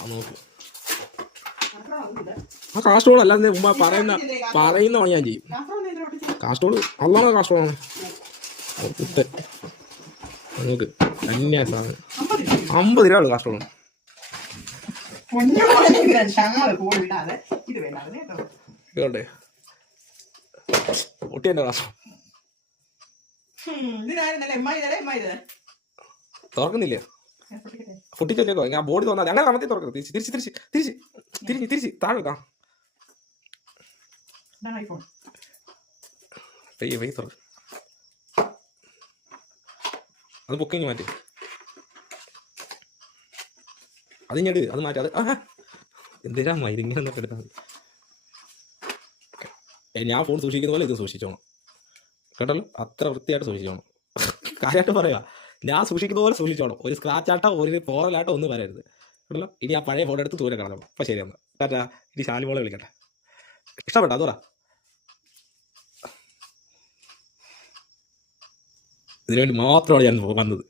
അത് നോക്കും. ആ കാസ്ട്രോൾ അല്ലാതെ ഉമ്മ പറയുന്ന ഞാൻ ചെയ്യും. കാസ്ട്രോൾ അള്ളാണോ കാസ്ട്രോളാണ് കുത്ത് നോക്ക് തന്നെ സാധനം 50 രൂപ കാസ്ട്രോൾ. കേട്ടെ ഒട്ടി എന്റെ കാസ്ട്രോൾ തുറക്കുന്നില്ലേ? പൊട്ടിച്ചോ ഞാൻ ബോഡി തോന്നാ ഞങ്ങൾ കമത്തി തുറക്കുന്നത്. തിരിച്ച് താഴെ വെക്കാം. പയ്യെ തുറക്കും. അത് പൊക്കിങ്ങ് മാറ്റി അതിങ്ങോട്ട് അത് മാറ്റി. അത് എന്തിനാ ഇതിങ്ങനെ എന്നൊക്കെ എടുത്താൽ മതി. ഞാൻ ഫോൺ സൂക്ഷിക്കുന്ന പോലെ ഇത് സൂക്ഷിച്ചോണം കേട്ടല്ലോ. അത്ര വൃത്തിയായിട്ട് സൂക്ഷിച്ചോണം. കാര്യമായിട്ട് പറയാ, ഞാൻ സൂക്ഷിക്കുന്ന പോലെ സൂക്ഷിച്ചോണം. ഒരു സ്ക്രാച്ച് ആട്ടോ ഒരു പോറലാട്ടോ ഒന്നും വരരുത് കേട്ടല്ലോ. ഇനി ആ പഴയ ഫോൺ എടുത്ത് ദൂരെ കാണണം. അപ്പം ശരിയെന്ന് ടാറ്റാ. ഇനി ശാലിമോളെ വിളിക്കട്ടെ. ഇഷ്ടപ്പെട്ടോ? അതോടാ ഇതിനുവേണ്ടി മാത്രമാണ് ഞാൻ വന്നത്.